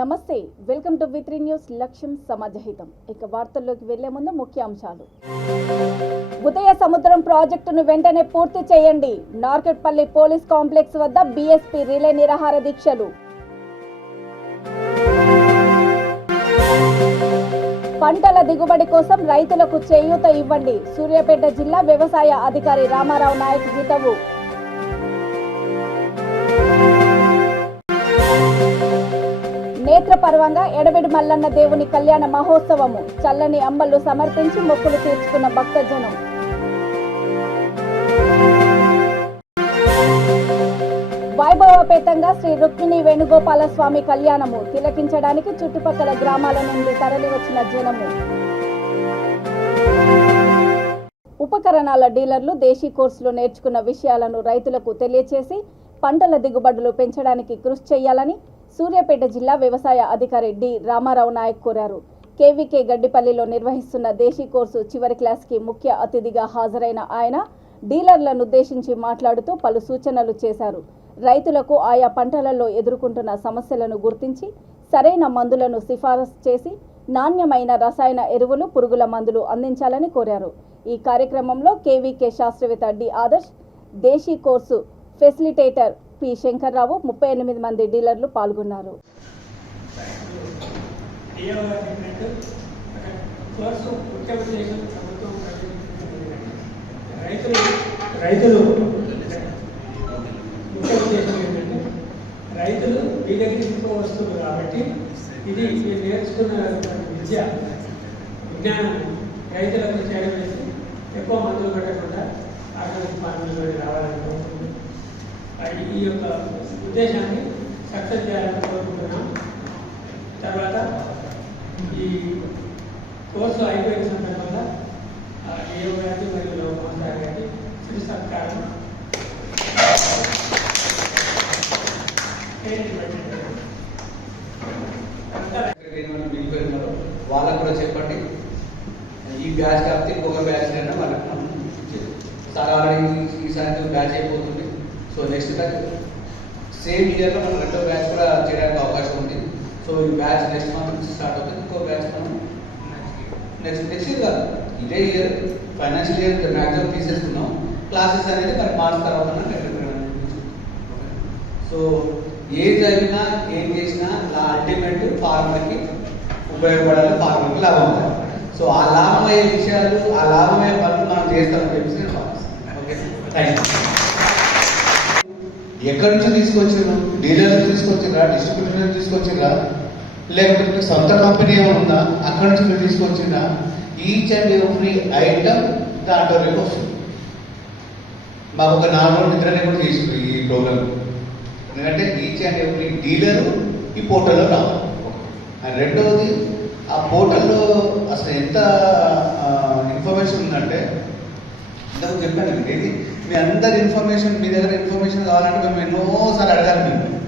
నమస్తే, welcome to వి3 news. లక్ష్యం సమాజహితం. ఇక వార్తల్లోకి వెళ్లే ముందు ముఖ్యాంశాలు. ఉదయ సముద్రం ప్రాజెక్టును వెంటనే పూర్తి చేయండి. నార్కెట్పల్లి పోలీస్ కాంప్లెక్స్ వద్ద బీఎస్పీ రిలే నిరాహార దీక్షలు. పంటల దిగుబడి కోసం రైతులకు చేయూత ఇవ్వండి. సూర్యాపేట జిల్లా వ్యవసాయ అధికారి రామారావు నాయక్ హితవు. నేత్రపర్వంగా ఎడబెడి మల్లన్న దేవుని కళ్యాణ మహోత్సవము. చల్లని అంబళ్లు సమర్పించి మొక్కులు తీర్చుకున్న భక్తజనం. వైభవపేతంగా శ్రీ రుక్మిణి వేణుగోపాల స్వామి కళ్యాణము తిలకించడానికి చుట్టుపక్కల గ్రామాల నుండి తరలివచ్చిన జనము. ఉపకరణాల డీలర్లు దేశీ కోర్సులో నేర్చుకున్న విషయాలను రైతులకు తెలియచేసి పంటల దిగుబడులు పెంచడానికి కృషి చేయాలని సూర్యాపేట జిల్లా వ్యవసాయ అధికారి డి రామారావు నాయక్ కోరారు. కేవీకే గడ్డిపల్లిలో నిర్వహిస్తున్న దేశీ కోర్సు చివరి క్లాస్కి ముఖ్య అతిథిగా హాజరైన ఆయన డీలర్లను ఉద్దేశించి మాట్లాడుతూ పలు సూచనలు చేశారు. రైతులకు ఆయా పంటలలో ఎదుర్కొంటున్న సమస్యలను గుర్తించి సరైన మందులను సిఫారసు చేసి నాణ్యమైన రసాయన ఎరువులు, పురుగుల మందులు అందించాలని కోరారు. ఈ కార్యక్రమంలో కేవీకే శాస్త్రవేత్త డి ఆదర్శ్, దేశీ కోర్సు ఫెసిలిటేటర్ పి శంకర్రావు, 38 మంది డీలర్లు పాల్గొన్నారు. రైతులు మీ దగ్గరికి వస్తున్నారు కాబట్టి ఇది మీరు నేర్చుకున్న విద్య విజ్ఞానం రైతులకు చేరవేసి ఎక్కువ మందులు పెట్టకుండా ఆర్గానిక్ ఫార్మింగ్ రావాలనుకుంటున్నాం. ఈ యొక్క ఉద్దేశాన్ని సక్సెస్ చేయాలని కోరుకుంటున్నాం. తర్వాత ఈ కోర్సు అయిపోయిన సందర్భంగా ఏఓ గారికి మరియు లోకమాసారి గారికి శ్రీ సత్కారం వాళ్ళకు కూడా చెప్పండి. ఈ బ్యాచ్ కాకపోతే ఇంకొక బ్యాచ్ అయినా వాళ్ళకి మనం చాలా ఈ సాయంత్రం బ్యాచ్ అయిపోతుంది. సో నెక్స్ట్ సేమ్ ఇయర్లో మనం రెండో బ్యాచ్ కూడా చేయడానికి అవకాశం ఉంది. సో ఈ బ్యాచ్ నెక్స్ట్ మంత్ నుంచి స్టార్ట్ అవుతుంది. ఇంకో బ్యాచ్ మనం నెక్స్ట్ ఇయర్ కాదు, ఇదే ఇయర్ ఫైనాన్షియల్ ఇయర్ మ్యాక్సిమం తీసేసుకున్నాం. క్లాసెస్ అనేది మరి మార్చ్ తర్వాత సో ఏం చదివినా ఏం చేసినా అల్టిమేట్ ఫార్మర్కి ఉపయోగపడాలి, ఫార్మర్కి లాభం ఉండాలి. సో ఆ లాభమయ్యే విషయాలు, ఆ లాభమయ్యే పనులు మనం చేస్తామని చెప్పేసి నేను భావిస్తాను. Okay, thank you. ఎక్కడి నుంచి తీసుకొచ్చారు? డీలర్లు తీసుకొచ్చిరా, డిస్ట్రిబ్యూటర్ తీసుకొచ్చిరా, లేకపోతే సొంత కంపెనీ ఏమైనా ఉందా అక్కడి నుంచి మీరు తీసుకొచ్చిరా? ఈచ్ అండ్ ఎవ్రీ ఐటమ్ దాంట్లోకి వస్తుంది. మాకు ఒక 4 రోజులు నిద్రనే కూడా చేసింది ఈ ప్రోగ్రామ్. ఎందుకంటే ఈచ్ అండ్ ఎవ్రీ డీలరు ఈ పోర్టల్లో రావాలి. అండ్ రెండవది, ఆ పోర్టల్లో అసలు ఎంత ఇన్ఫర్మేషన్ ఉందంటే, ఇంతకు చెప్పాను ఇది మీ అందరి ఇన్ఫర్మేషన్, మీ దగ్గర ఇన్ఫర్మేషన్ కావాలంటే మేము ఎన్నోసార్లు అడగాలి. మేము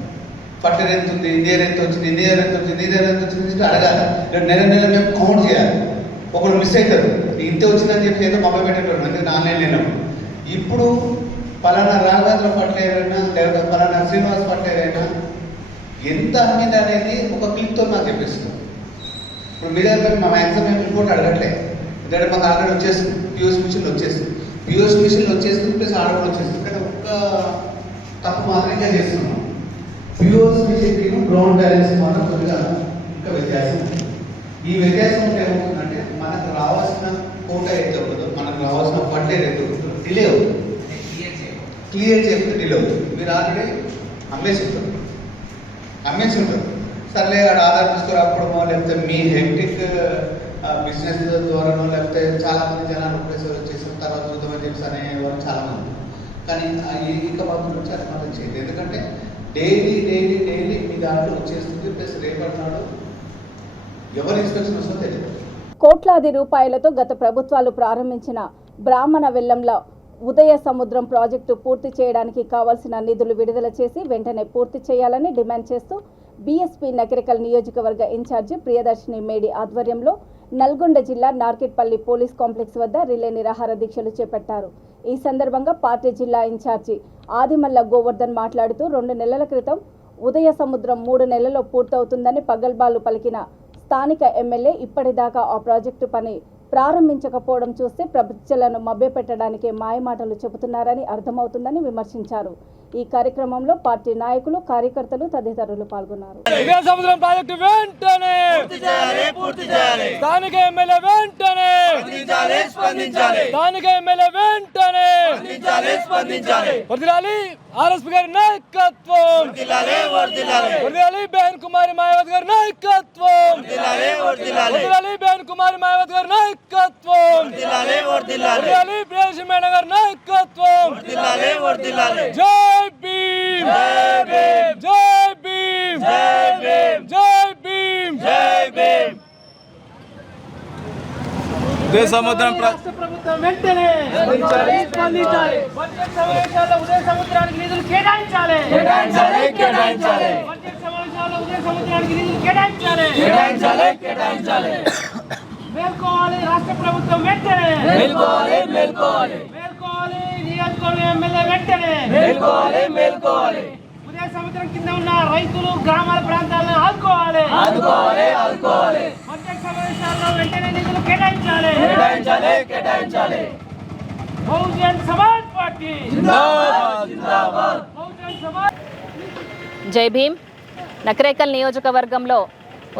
ఫర్టర్ ఎంత ఉంది, నీరు ఎంత వచ్చింది, నీరు ఎంత వచ్చింది, నీరు ఎంత వచ్చింది అడగాలి. నెల నెల మేము కౌంట్ చేయాలి. ఒకడు మిస్ అవుతారు, ఇంతే వచ్చిందని చెప్పి ఏదో మొబైల్ పెట్టేటోడు అంటే నాన్నే లేనప్పుడు. ఇప్పుడు పలానా రాఘవేంద్ర ఫర్టిలైజర్ అయినా లేకపోతే పలానా శ్రీనివాస్ ఫర్టిలైజర్ అయినా ఎంత అమ్మింది అనేది ఒక క్లిక్తో నాకు చెప్పేస్తున్నాం. ఇప్పుడు మీ దగ్గర మా మ్యాక్సిమం మేము రిపోర్ట్ అడగట్లేదు. ఎందుకంటే మాకు ఆల్రెడీ వచ్చేస్తుంది, పియూఎస్ మిషన్ వచ్చేస్తుంది, పియూఎస్ మిషన్ వచ్చేస్తుంది, ప్లస్ ఆర్డర్ కూడా వచ్చేస్తుంది. కానీ ఒక్క తప్పు మాత్రంగా చేస్తున్నాం. పియూఎస్ మిషన్ గ్రౌండ్ బ్యాలెన్స్ మాత్రం కొద్దిగా ఇంకా వ్యత్యాసం ఉంది. ఈ వ్యత్యాసం ఉంటే ఏమవుతుందంటే మనకు రావాల్సిన కోట అయితే ఉండదు, మనకు రావాల్సిన ఫర్టిలైజర్ అయితే ఉంటుందో డిలే అవుతుంది. క్లియర్ చేయకపోతే డిలే అవుతుంది. మీరు ఆల్రెడీ అమ్మేసి ఉంటారు. సర్లే ఆడ ఆధార్ తీసుకురాకపోవడమో, లేకపోతే మీ హెక్టిక్ బిజినెస్ ద్వారానో, లేకపోతే చాలామంది జనాలు ఉపయోగించి వచ్చేసిన తర్వాత చూద్దామని చెప్పి అనేవారు చాలామంది. కానీ ఇంకా మాత్రం వచ్చి అది మాత్రం చేయలేదు. ఎందుకంటే డైలీ మీ దాంట్లో వచ్చేస్తుంది. ప్లస్ రేపటి నాడు ఎవరు ఇన్స్పెక్షన్ వస్తుందో తెలియదు. కోట్లాది రూపాయలతో గత ప్రభుత్వాలు ప్రారంభించిన బ్రాహ్మణ వెల్లంల ఉదయ సముద్రం ప్రాజెక్టు పూర్తి చేయడానికి కావాల్సిన నిధులు విడుదల చేసి వెంటనే పూర్తి చేయాలని డిమాండ్ చేస్తూ బీఎస్పీ నకిరేకల్ నియోజకవర్గ ఇన్ఛార్జి ప్రియదర్శిని మేడి ఆధ్వర్యంలో నల్గొండ జిల్లా నార్కెట్పల్లి పోలీస్ కాంప్లెక్స్ వద్ద రిలే నిరాహార దీక్షలు చేపట్టారు. ఈ సందర్భంగా పార్టీ జిల్లా ఇన్ఛార్జి ఆదిమల్ల గోవర్ధన్ మాట్లాడుతూ 2 నెలల క్రితం ఉదయ సముద్రం 3 నెలల్లో పూర్తవుతుందని పగల్బాలు పలికిన స్థానిక ఎమ్మెల్యే ఇప్పటిదాకా ఆ ప్రాజెక్టు పని ప్రారంభించకపోవడం చూస్తే ప్రజలను మభ్యపెట్టడానికే మాయమాటలు చెబుతున్నారని అర్థమవుతుందని విమర్శించారు. ఈ కార్యక్రమంలో పార్టీ నాయకులు, కార్యకర్తలు తదితరులు పాల్గొన్నారు. సముద్రం ప్రాజెక్టు వెంటనే స్థానిక ఎమ్మెల్యే వెంటనే స్థానిక ఎమ్మెల్యే వెంటనే వర్ధిల్లాలి ఆర్ఎస్పీ గారి నాయకత్వం, వర్ధిల్లాలి బెహన్ కుమారి మాయావతి గారి నాయకత్వం, వర్ధిల్లాలి బెహన్ కుమారి మాయావతి గారి నాయకత్వం, వర్ధిల్లాలి ప్రియాంశి మేడం గారి నాయకత్వం. జై భీమ్, జై భీమ్, జై భీమ్, జై భీమ్. ఉదయ సముద్రం ప్రభుత్వం వెంటనే స్పందించాలి. బడ్జెట్ సమావేశాల్లో ఉదయ సముద్రానికి నిధులు కేటాయించాలి. బడ్జెట్ సమావేశాల్లో ఉదయ సముద్రానికి నిధులు కేటాయించాలి. మేల్కోవాలి రాష్ట్ర ప్రభుత్వం వెంటనే, మేల్కోవాలి నియోజకవర్గ ఎమ్మెల్యే వెంటనే, ఉదయ సముద్రం కింద ఉన్న రైతులు గ్రామాల ప్రాంతాలను ఆదుకోవాలి. బడ్జెట్ సమావేశాల్లో వెంటనే నిధులు కేటాయించాలి. బహుజన్ సమాజ్ పార్టీ జిందాబాద్. బహుజన్ సమాజ్. జై భీమ్. నకరేకల్ నియోజకవర్గంలో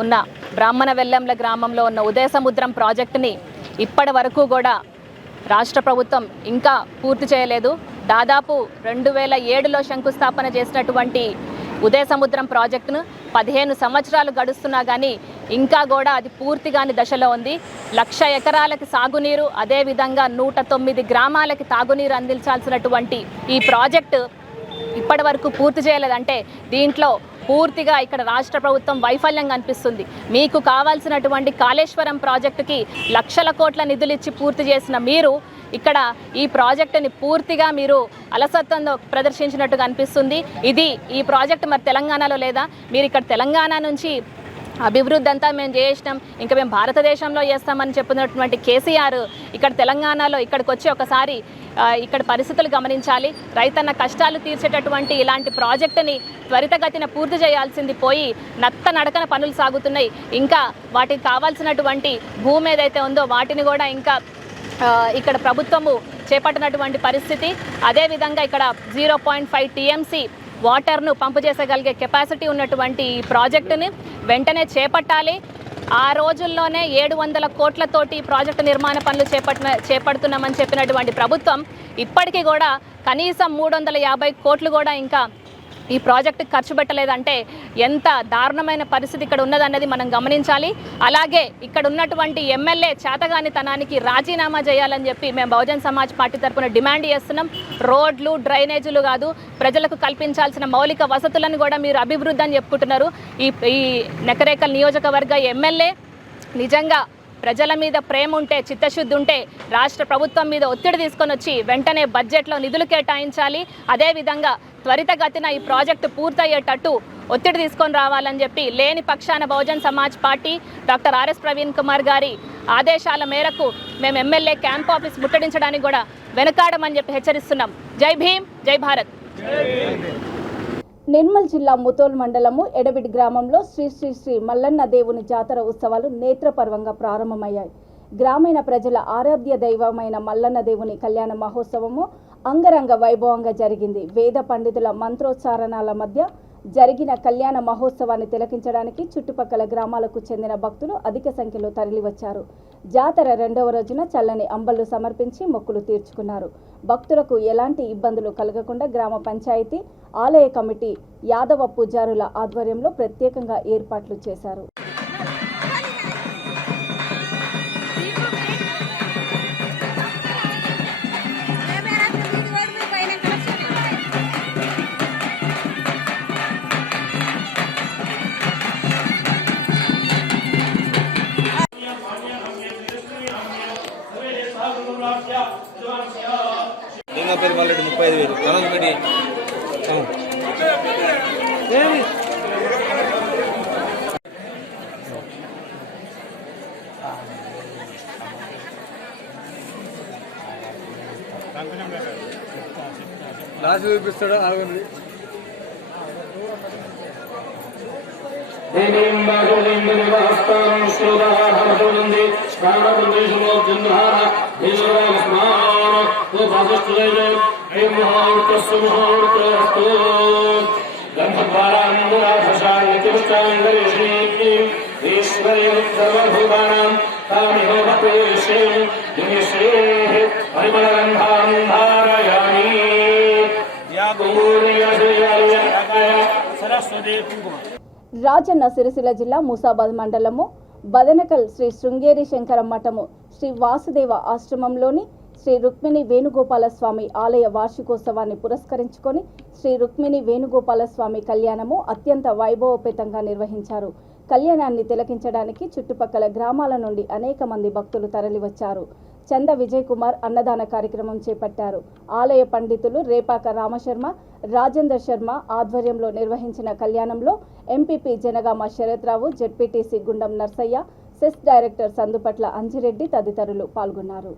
ఉన్న బ్రాహ్మణ వెల్లంల గ్రామంలో ఉన్న ఉదయ సముద్రం ప్రాజెక్టుని ఇప్పటి వరకు కూడా రాష్ట్ర ప్రభుత్వం ఇంకా పూర్తి చేయలేదు. దాదాపు 2007లో శంకుస్థాపన చేసినటువంటి ఉదయ సముద్రం ప్రాజెక్టును 15 సంవత్సరాలు గడుస్తున్నా కానీ ఇంకా కూడా అది పూర్తిగాని దశలో ఉంది. 1,00,000 ఎకరాలకి సాగునీరు, అదేవిధంగా 109 గ్రామాలకి తాగునీరు అందించాల్సినటువంటి ఈ ప్రాజెక్టు ఇప్పటి వరకు పూర్తి చేయలేదంటే దీంట్లో పూర్తిగా ఇక్కడ రాష్ట్ర ప్రభుత్వం వైఫల్యం కనిపిస్తుంది. మీకు కావాల్సినటువంటి కాళేశ్వరం ప్రాజెక్టుకి లక్షల కోట్ల నిధులు ఇచ్చి పూర్తి చేసిన మీరు ఇక్కడ ఈ ప్రాజెక్టుని పూర్తిగా మీరు అలసత్వంలో ప్రదర్శించినట్టుగా అనిపిస్తుంది. ఈ ప్రాజెక్టు మరి తెలంగాణలో లేదా? మీరు ఇక్కడ తెలంగాణ నుంచి అభివృద్ధి అంతా మేము చేసినాం, ఇంకా మేము భారతదేశంలో చేస్తామని చెప్పినటువంటి కేసీఆర్ ఇక్కడ తెలంగాణలో ఇక్కడికి వచ్చి ఒకసారి ఇక్కడ పరిస్థితులు గమనించాలి. రైతన్న కష్టాలు తీర్చేటటువంటి ఇలాంటి ప్రాజెక్టుని త్వరితగతిన పూర్తి చేయాల్సింది పోయి నడకన పనులు సాగుతున్నాయి. ఇంకా వాటికి కావాల్సినటువంటి భూమి ఏదైతే ఉందో వాటిని కూడా ఇంకా ఇక్కడ ప్రభుత్వము చేపట్టినటువంటి పరిస్థితి. అదేవిధంగా ఇక్కడ 0.5 TMC వాటర్ను పంపు చేసగలిగే కెపాసిటీ ఉన్నటువంటి ఈ ప్రాజెక్టుని వెంటనే చేపట్టాలి. ఆ రోజుల్లోనే 700 కోట్లతోటి ప్రాజెక్టు నిర్మాణ పనులు చేపడుతున్నామని చెప్పినటువంటి ప్రభుత్వం ఇప్పటికీ కూడా కనీసం 350 కోట్లు కూడా ఇంకా ఈ ప్రాజెక్టు ఖర్చు పెట్టలేదంటే ఎంత దారుణమైన పరిస్థితి ఇక్కడ ఉన్నదన్నది మనం గమనించాలి. అలాగే ఇక్కడ ఉన్నటువంటి ఎమ్మెల్యే చేతగానితనానికి రాజీనామా చేయాలని చెప్పి మేము బహుజన్ సమాజ్ పార్టీ తరఫున డిమాండ్ చేస్తున్నాం. రోడ్లు, డ్రైనేజీలు కాదు, ప్రజలకు కల్పించాల్సిన మౌలిక వసతులను కూడా మీరు అభివృద్ధి అని చెప్పుకుంటున్నారు. ఈ నకరేకల్ నియోజకవర్గ ఎమ్మెల్యే నిజంగా ప్రజల మీద ప్రేమ ఉంటే, చిత్తశుద్ధి ఉంటే రాష్ట్ర ప్రభుత్వం మీద ఒత్తిడి తీసుకొని వచ్చి వెంటనే బడ్జెట్లో నిధులు కేటాయించాలి. అదేవిధంగా త్వరితగతిన ఈ ప్రాజెక్టు పూర్తయ్యేటట్టు ఒత్తిడి తీసుకొని రావాలని చెప్పి లేని పక్షాన Bahujan Samaj party doctor RS Praveen Kumar గారి ఆదేశాల మేరకు మేము ఎమ్మెల్యే క్యాంప్ ఆఫీస్ ముట్టడించడానికి కూడా వెనుకాడమని చెప్పి హెచ్చరిస్తున్నాం. జై భీమ్, జై భారత్. నిర్మల్ జిల్లా ముతోల్ మండలము ఎడబిడి గ్రామంలో శ్రీ శ్రీ శ్రీ మల్లన్న దేవుని జాతర ఉత్సవాలు నేత్రపర్వంగా ప్రారంభమయ్యాయి. గ్రామీణ ప్రజల ఆరాధ్య దైవమైన మల్లన్న దేవుని కళ్యాణ మహోత్సవము అంగరంగ వైభవంగా జరిగింది. వేద పండితుల మంత్రోచ్చారణాల మధ్య జరిగిన కళ్యాణ మహోత్సవాన్ని తిలకించడానికి చుట్టుపక్కల గ్రామాలకు చెందిన భక్తులు అధిక సంఖ్యలో తరలివచ్చారు. జాతర 2వ రోజున చల్లని అంబళ్లు సమర్పించి మొక్కులు తీర్చుకున్నారు. భక్తులకు ఎలాంటి ఇబ్బందులు కలగకుండా గ్రామ పంచాయతీ, ఆలయ కమిటీ, యాదవ పూజారుల ఆధ్వర్యంలో ప్రత్యేకంగా ఏర్పాట్లు చేశారు. లింగపల్లి వాళ్ళకి 35,000 కనకపేటి లాస్ట్ చూపిస్తాడు. ఆగండి. దేవీం బాహులీం దేవహస్తాం శ్లోదః హరతునంది స్నానపురేషమో జన్మః దేవస్మాన్ ఉపదస్తులే ఐం మహోర్తస్సు మహోర్తస్తు గంధద్వారాంబురాభశాన్నితిష్టాంగరేషీం ఈశ్వర్యం సర్వభూతానాం తామిహోపేషేం దినేశ్రేః పరిమళగంధాం ధారయామి యా గౌరీయశ్రీయాయ సరస్వతి కుంకుమ. రాజన్న సిరిసిల్ల జిల్లా మూసాబాద్ మండలము బదనకల్ శ్రీ శృంగేరి శంకర మఠము శ్రీ వాసుదేవ ఆశ్రమంలోని శ్రీ రుక్మిణి వేణుగోపాల స్వామి ఆలయ వార్షికోత్సవాన్ని పురస్కరించుకొని శ్రీ రుక్మిణి వేణుగోపాల స్వామి కళ్యాణము అత్యంత వైభవోపేతంగా నిర్వహించారు. కళ్యాణాన్ని తిలకించడానికి చుట్టుపక్కల గ్రామాల నుండి అనేక మంది భక్తులు తరలివచ్చారు. చంద విజయ్ కుమార్ అన్నదాన కార్యక్రమం చేపట్టారు. ఆలయ పండితులు రేపాక రామశర్మ, రాజేందర్ శర్మ ఆధ్వర్యంలో నిర్వహించిన కళ్యాణంలో ఎంపీపీ జనగామ శరత్రావు, జెడ్పీటీసీ గుండం నర్సయ్య, సెస్ డైరెక్టర్ సందుపట్ల అంజిరెడ్డి తదితరులు పాల్గొన్నారు.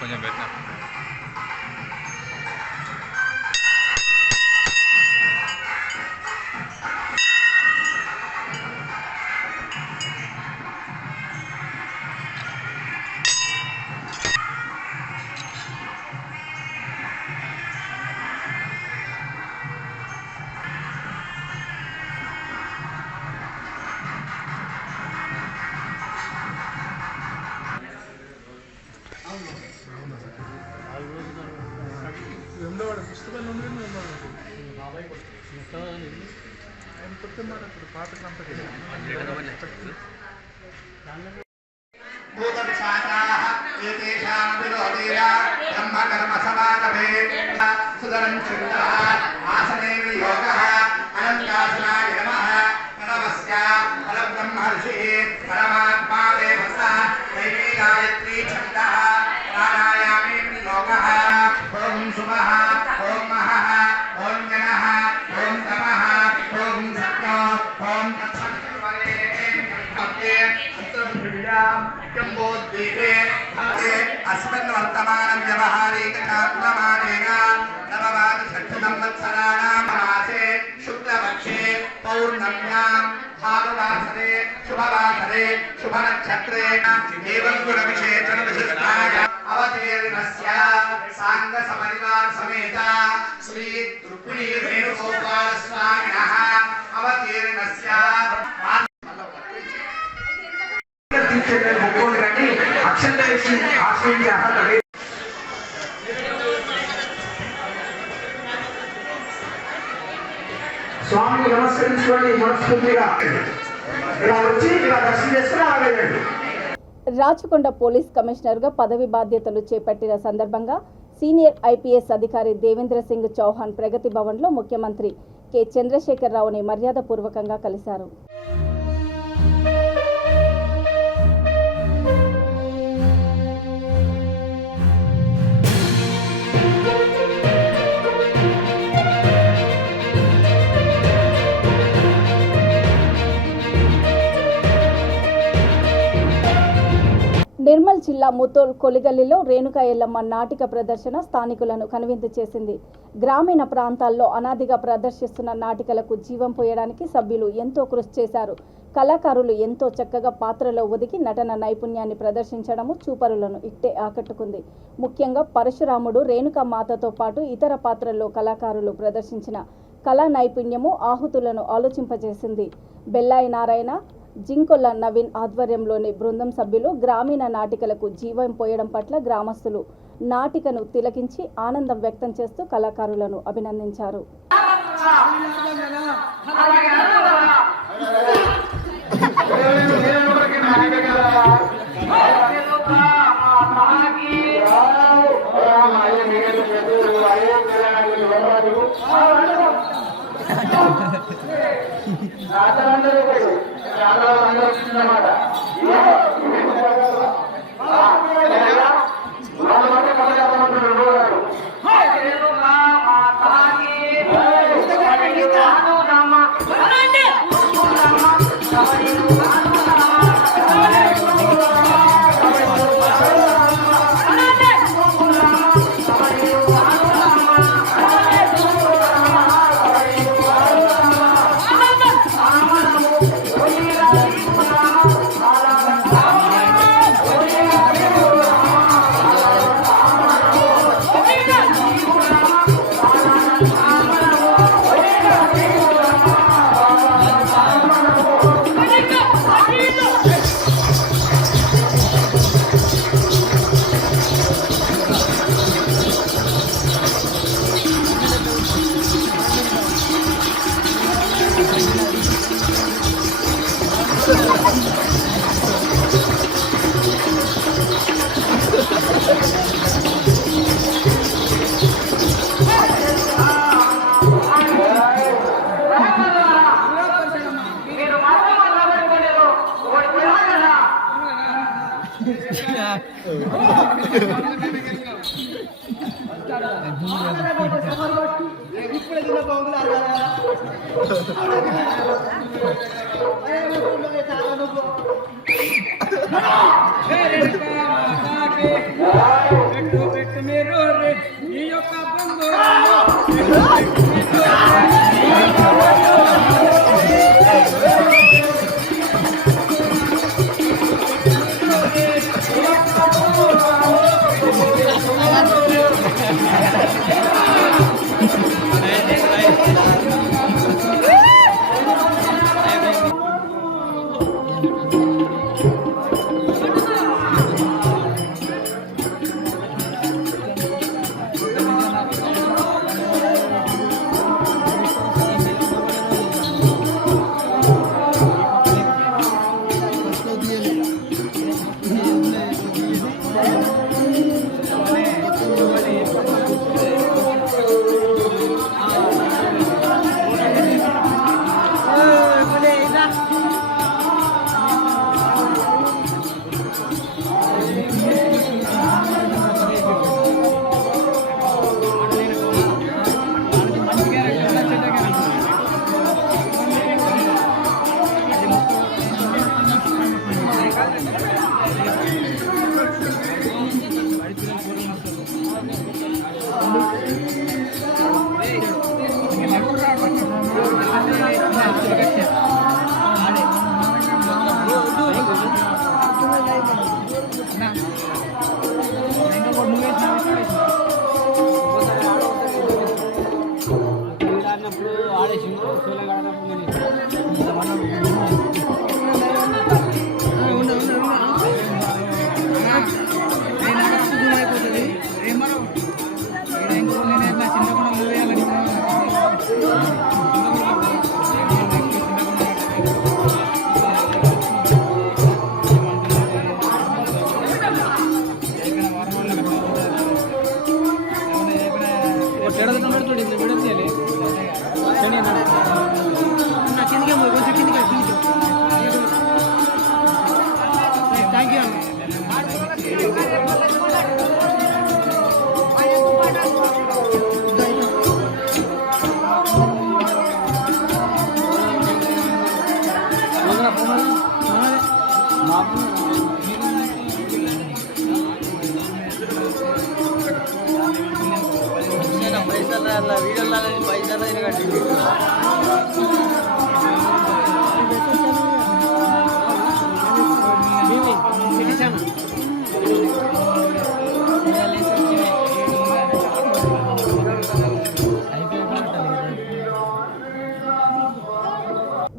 కొంచెం పెట్టినా अस्मिन् वर्तमानं व्यवहारिककात्ममानेन नववादशतसंवत्सराणां मासे शुक्लपक्षे पौर्णम्यां भानुवासरे शुभवासरे शुभनक्षत्रे एवं गुणविशेषण विशिष्टाय अवतीर्णस्य साङ्गसपरिवार समेत श्री रुक्मिणी वेणुगोपाल स्वामिनः अवतीर्णस्य స్వామికి నమస్కరించుకోండి మనస్ఫూర్తిగా ఇలా వచ్చి ఇలా దర్శనం చేసుకుని ఆగండి. రాచకొండ పోలీస్ కమిషనర్గా పదవి బాధ్యతలు చేపట్టిన సందర్భంగా సీనియర్ ఐపీఎస్ అధికారి దేవేంద్ర సింగ్ చౌహాన్ ప్రగతి భవన్లో ముఖ్యమంత్రి కె చంద్రశేఖరరావుని మర్యాదపూర్వకంగా కలిశారు. నిర్మల్ జిల్లా ముతోల్ కొలిగల్లిలో రేణుకా ఎల్లమ్మ నాటిక ప్రదర్శన స్థానికులను కనువిందు చేసింది. గ్రామీణ ప్రాంతాల్లో అనాదిగా ప్రదర్శిస్తున్న నాటికలకు జీవం పోయడానికి సభ్యులు ఎంతో కృషి చేశారు. కళాకారులు ఎంతో చక్కగా పాత్రలో ఒదిగి నటన నైపుణ్యాన్ని ప్రదర్శించడము చూపరులను ఇట్టే ఆకట్టుకుంది. ముఖ్యంగా పరశురాముడు, రేణుకా మాతతో పాటు ఇతర పాత్రల్లో కళాకారులు ప్రదర్శించిన కళా నైపుణ్యము ఆహుతులను ఆలోచింపజేసింది. బెల్లాయి నారాయణ, జింకొల్ల నవీన్ ఆధ్వర్యంలోని బృందం సభ్యులు గ్రామీణ నాటికలకు జీవం పోయడం పట్ల గ్రామస్తులు నాటికను తిలకించి ఆనందం వ్యక్తం చేస్తూ కళాకారులను అభినందించారు.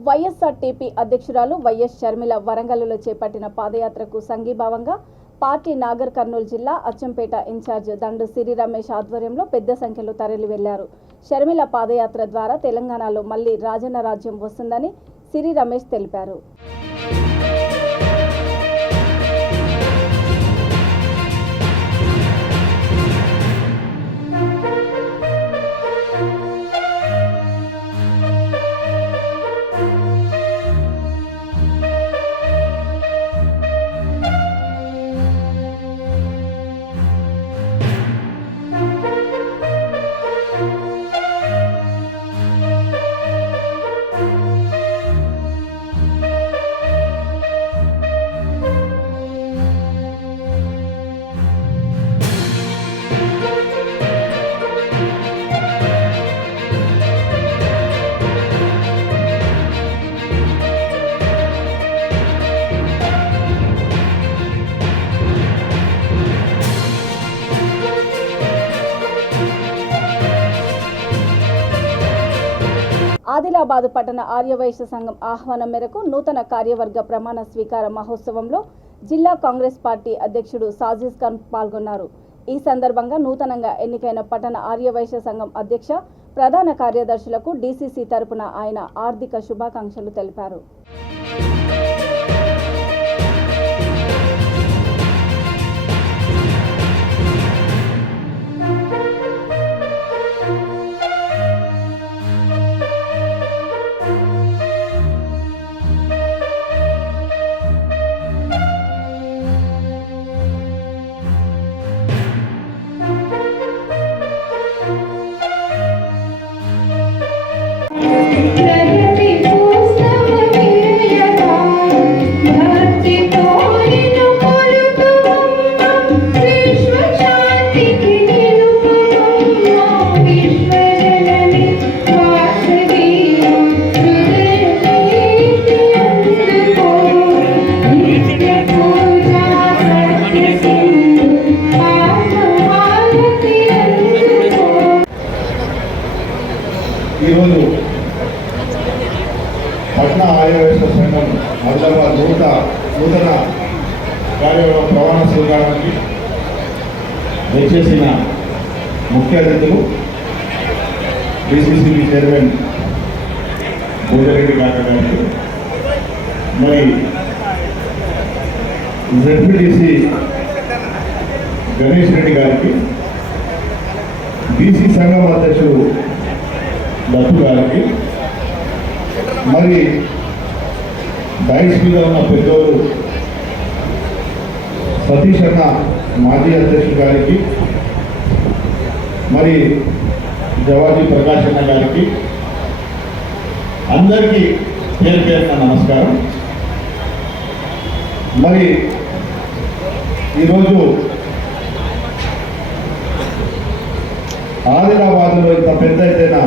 వైఎస్ఆర్టీపీ అధ్యక్షురాలు వైఎస్ షర్మిల వరంగల్లో చేపట్టిన పాదయాత్రకు సంఘీభావంగా పార్టీ నాగర్ కర్నూలు జిల్లా అచ్చంపేట ఇన్ఛార్జ్ దండు సిరి రమేష్ ఆధ్వర్యంలో పెద్ద సంఖ్యలో తరలి వెళ్లారు. షర్మిల పాదయాత్ర ద్వారా తెలంగాణలో మళ్లీ రాజన్న రాజ్యం వస్తుందని, సిరి రమేష్ తెలిపారు. ఆదిలాబాద్ పట్టణ ఆర్యవైశ్య సంఘం ఆహ్వానం మేరకు నూతన కార్యవర్గ ప్రమాణ స్వీకార మహోత్సవంలో జిల్లా కాంగ్రెస్ పార్టీ అధ్యక్షుడు సాజిద్ ఖాన్ పాల్గొన్నారు. ఈ సందర్భంగా నూతనంగా ఎన్నికైన పట్టణ ఆర్యవైశ్య సంఘం అధ్యక్ష ప్రధాన కార్యదర్శులకు డీసీసీ తరపున ఆయన ఆర్థిక శుభాకాంక్షలు తెలిపారు. ఈరోజు పట్న ఆర్యవైశ్య సంఘం ఆదిలాబాద్ నూతన కార్యవర్గ ప్రమాణ స్వీకారానికి వచ్చేసిన ముఖ్య అతిథులు డీసీసీ చైర్మన్ భోజరెడ్డి గారికి, మరి జెడ్పీటీసీ గణేష్ రెడ్డి గారికి, బీసీ సంఘం అధ్యక్షుడు దత్తు గారికి, మరి డైస్ మీద ఉన్న పెద్దోళ్ళు సతీష్ అన్న మాజీ అధ్యక్షుడు గారికి, మరి జవాజీ ప్రకాష్ అన్న గారికి, అందరికీ పేరు పేరున నమస్కారం. మరి ఈరోజు ఆదిలాబాద్లో ఇంత పెద్ద ఎత్తున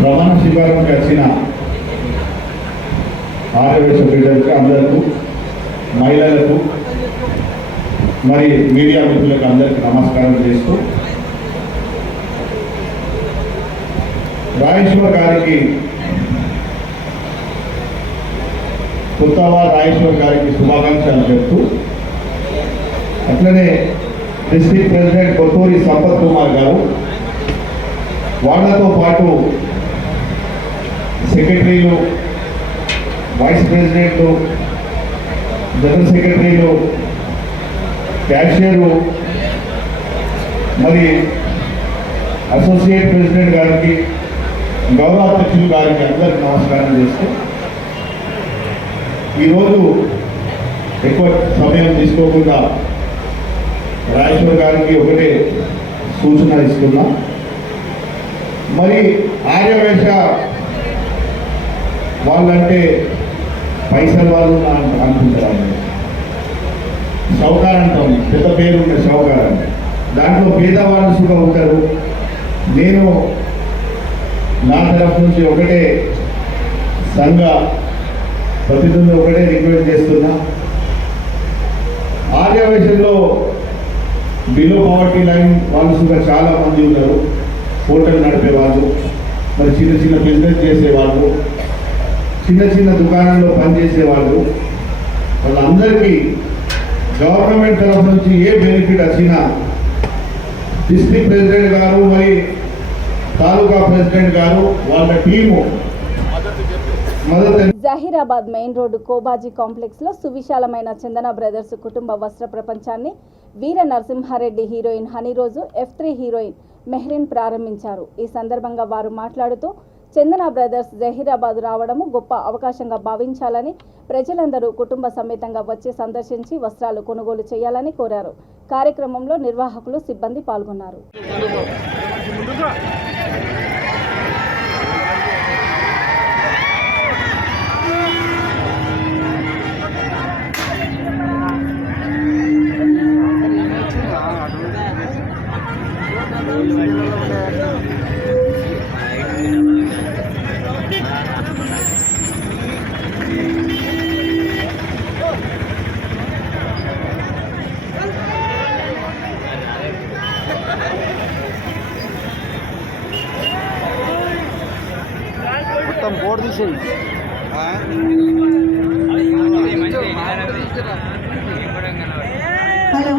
ప్రమాణ స్వీకారానికి వచ్చిన ఆర్యవైశ్య బిడ్డలకు, అందరికీ, మహిళలకు, మరి మీడియా మిత్రులకు అందరికీ నమస్కారం చేస్తూ, రాయేశ్వర్ గారికి, కొత్తవాడ రాయేశ్వర్ గారికి శుభాకాంక్షలు చెప్తూ, అట్లనే డిస్ట్రిక్ట్ ప్రెసిడెంట్ కొత్తూరి సంపత్ కుమార్ గారు, వాళ్ళతో పాటు సెక్రటరీలు, వైస్ ప్రెసిడెంట్లు, జనరల్ సెక్రటరీలు, క్యాషియర్లు, మరి అసోసియేట్ ప్రెసిడెంట్ గారికి, గౌరవ అధ్యక్షులు గారికి అందరికీ నమస్కారం చేస్తూ, ఈరోజు ఎక్కువ సమయం తీసుకోకుండా రాయేశ్వర్ గారికి ఒకటే సూచన ఇస్తున్నా. మరి ఆర్యవైశ్య వాళ్ళంటే పైసలు వాళ్ళు అనుకుంటారు, షౌకార్ అంటాం, పెద్ద పేరు ఉండే షౌకార్ అంటే, దాంట్లో పేదవాళ్ళు కూడా ఉంటారు. నేను నా తరఫు నుంచి ఒకటే సంఘ ప్రతినిధులు ఒకటే రిక్వెస్ట్ చేస్తున్నా, ఆర్యవైశ్యంలో బిలో పవర్టీ లైన్ వాళ్ళు కూడా చాలా మంది ఉన్నారు. హోటల్ నడిపేవాళ్ళు, మరి చిన్న చిన్న బిజినెస్ చేసేవాళ్ళు, చిన్న చిన్న దుకాణాల్లో పనిచేసేవాళ్ళు, వాళ్ళందరికీ గవర్నమెంట్ తరఫు నుంచి ఏ బెనిఫిట్ వచ్చినా డిస్ట్రిక్ట్ ప్రెసిడెంట్ గారు, మరి తాలూకా ప్రెసిడెంట్ గారు, వాళ్ళ టీము జహీరాబాద్ మెయిన్ రోడ్డు కోబాజీ కాంప్లెక్స్ లో సువిశాలమైన చందన బ్రదర్స్ కుటుంబ వస్త్ర ప్రపంచాన్ని వీర నరసింహారెడ్డి హీరోయిన్ హనీ రోజు F3 హీరోయిన్ మెహ్రీన్ ప్రారంభించారు. ఈ సందర్భంగా వారు మాట్లాడుతూ చందన బ్రదర్స్ జహీరాబాద్ రావడము గొప్ప అవకాశంగా భావించాలని, ప్రజలందరూ కుటుంబ సమేతంగా వచ్చి సందర్శించి వస్త్రాలు కొనుగోలు చేయాలని కోరారు. కార్యక్రమంలో నిర్వాహకులు, సిబ్బంది పాల్గొన్నారు. బోర్డు తీసేది హలో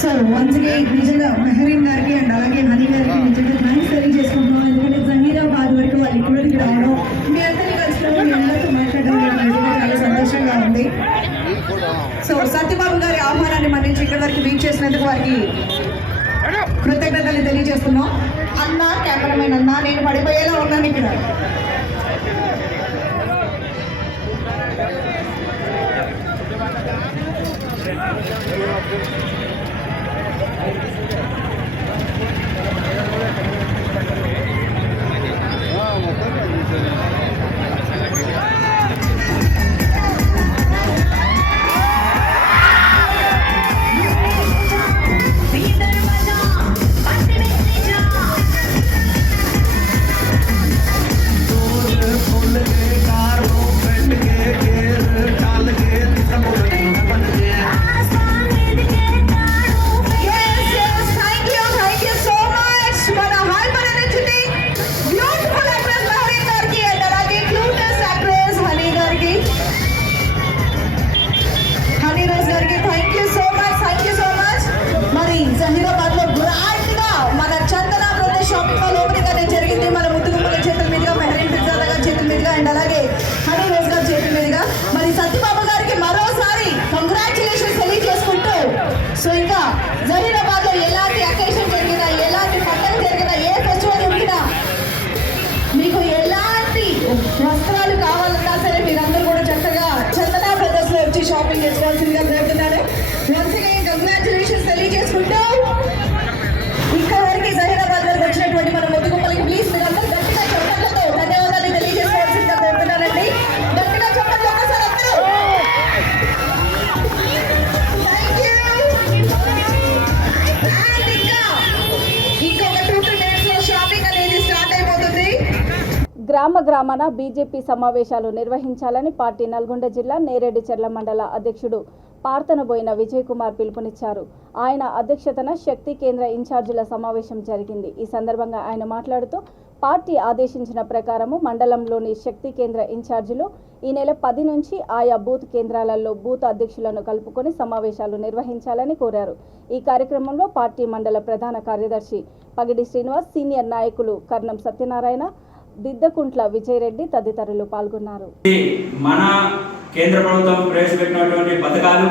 సార్ వన్స్ అగైన్ నిజంగా మెహరీన్ గారికి అండ్ అలాగే హనీ గారికి నిజంగా థ్యాంక్స్ తెలియజేసుకుంటున్నాం. ఎందుకంటే జహీరాబాద్ వరకు వాళ్ళు ఇక్కడికి రావడం, మీ అందరినీ కలిసినప్పుడు మీ అందరితో మాట్లాడడం నిజంగా చాలా సంతోషంగా ఉంది. సో సత్యబాబు గారి ఆహ్వానాన్ని మన్నించి ఇక్కడి వరకు రీచ్ చేసినందుకు వారికి కృతజ్ఞతలు తెలియజేస్తున్నాం. అన్న కెమెరామెన్ అన్న, నేను పడిపోయేలా ఉన్నాను ఇక్కడ. సో ఇంకా జహీరాబాద్లో ఎలాంటి అకేషన్ జరిగినా, ఎలాంటి పండుగ జరిగినా, ఏ ఫెస్టివల్ జరిగినా, మీకు ఎలాంటి వస్త్రాలు కావాలన్నా సరే మీరందరూ కూడా చక్కగా చందన బ్రదర్స్లో వచ్చి షాపింగ్ చేసుకోవాల్సిందిగా జరుగుతున్నారు. వన్స్ అగైన్ కంగ్రాచులేషన్స్ తెలియజేసుకుంటూ ఇక్కడ వరకు జహీరాబాద్ వరకు వచ్చినటువంటి మన ముద్దుగుమ్మలకి ప్లీజ్ మీరందరూ గట్టిగా చప్పట్లతో ధన్యవాదాలు తెలియజేసుకోవాల్సిందిగా కోరుతున్నానండి. గట్టిగా చప్పట్లు ఒకసారి అందరూ. గ్రామ గ్రామాన బీజేపీ సమావేశాలు నిర్వహించాలని పార్టీ నల్గొండ జిల్లా నేరేడుచెర్ల మండల అధ్యక్షుడు పార్తనబోయిన విజయ్ కుమార్ పిలుపునిచ్చారు. ఆయన అధ్యక్షతన శక్తి కేంద్ర ఇన్ఛార్జీల సమావేశం జరిగింది. ఈ సందర్భంగా ఆయన మాట్లాడుతూ పార్టీ ఆదేశించిన ప్రకారము మండలంలోని శక్తి కేంద్ర ఇన్ఛార్జీలు ఈ నెల 10 నుంచి ఆయా బూత్ కేంద్రాలలో బూత్ అధ్యక్షులను కలుపుకొని సమావేశాలు నిర్వహించాలని కోరారు. ఈ కార్యక్రమంలో పార్టీ మండల ప్రధాన కార్యదర్శి పగిడి శ్రీనివాస్, సీనియర్ నాయకులు కర్ణం సత్యనారాయణ, దిద్దకుంట్ల విజయరెడ్డి తదితరులు పాల్గొన్నారు. మన కేంద్ర ప్రభుత్వం ప్రవేశపెట్టినటువంటి పథకాలు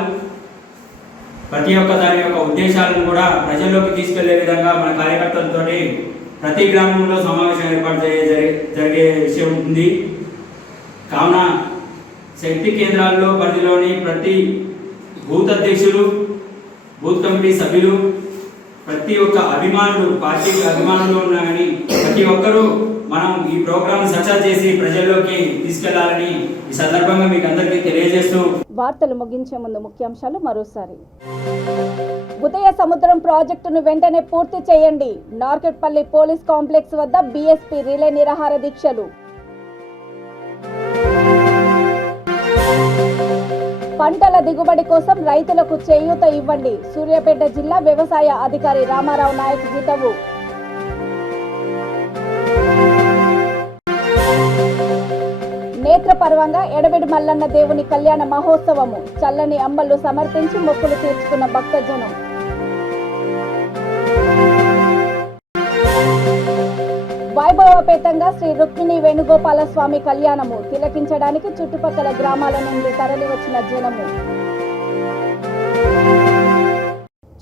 ప్రతి ఒక్క దాని యొక్క ఉద్దేశాలను కూడా ప్రజల్లోకి తీసుకెళ్లే విధంగా మన కార్యకర్తలతో ప్రతి గ్రామంలో సమావేశం ఏర్పాటు జరిగే విషయం ఉంది. కావున శక్తి కేంద్రాల్లో పరిధిలోని ప్రతి బూత్ అధ్యక్షులు, బూత్ కమిటీ సభ్యులు, ప్రతి ఒక్క అభిమానులు, పార్టీ అభిమానులు ఉన్నా కానీ ప్రతి ఒక్కరూ మనం ఈ ప్రోగ్రామ్ సక్సెస్ చేసి ప్రజల్లోకి తీసుకెళ్లాలని ఈ సందర్భంగా మీకు అందరికీ తెలియజేస్తూ వార్తలు ముగించే ముందు ముఖ్యాంశాలు మరోసారి. ఉదయ సముద్రం ప్రాజెక్టును వెంటనే పూర్తి చేయండి. నార్కెట్పల్లి పోలీస్ కాంప్లెక్స్ వద్ద బీఎస్పీ రిలే నిరాహార దీక్షలు. పంటల దిగుబడి కోసం రైతులకు చేయూత ఇవ్వండి. సూర్యాపేట జిల్లా వ్యవసాయ అధికారి రామారావు నాయక్ హితవు. నేత్రపర్వంగా ఎడబెడి మల్లన్న దేవుని కళ్యాణ మహోత్సవము. చల్లని అంబళ్లు సమర్పించి మొక్కులు తీర్చుకున్న భక్తజనం. వైభవపేతంగా శ్రీ రుక్మిణి వేణుగోపాల స్వామి కళ్యాణము తిలకించడానికి చుట్టుపక్కల గ్రామాల నుండి తరలి వచ్చిన జనము.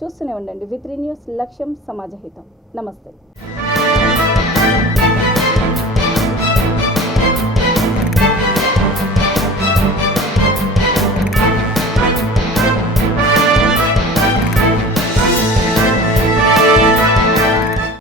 చూస్తూనే ఉండండి V3 న్యూస్, లక్ష్యం సమాజహితం. నమస్తే.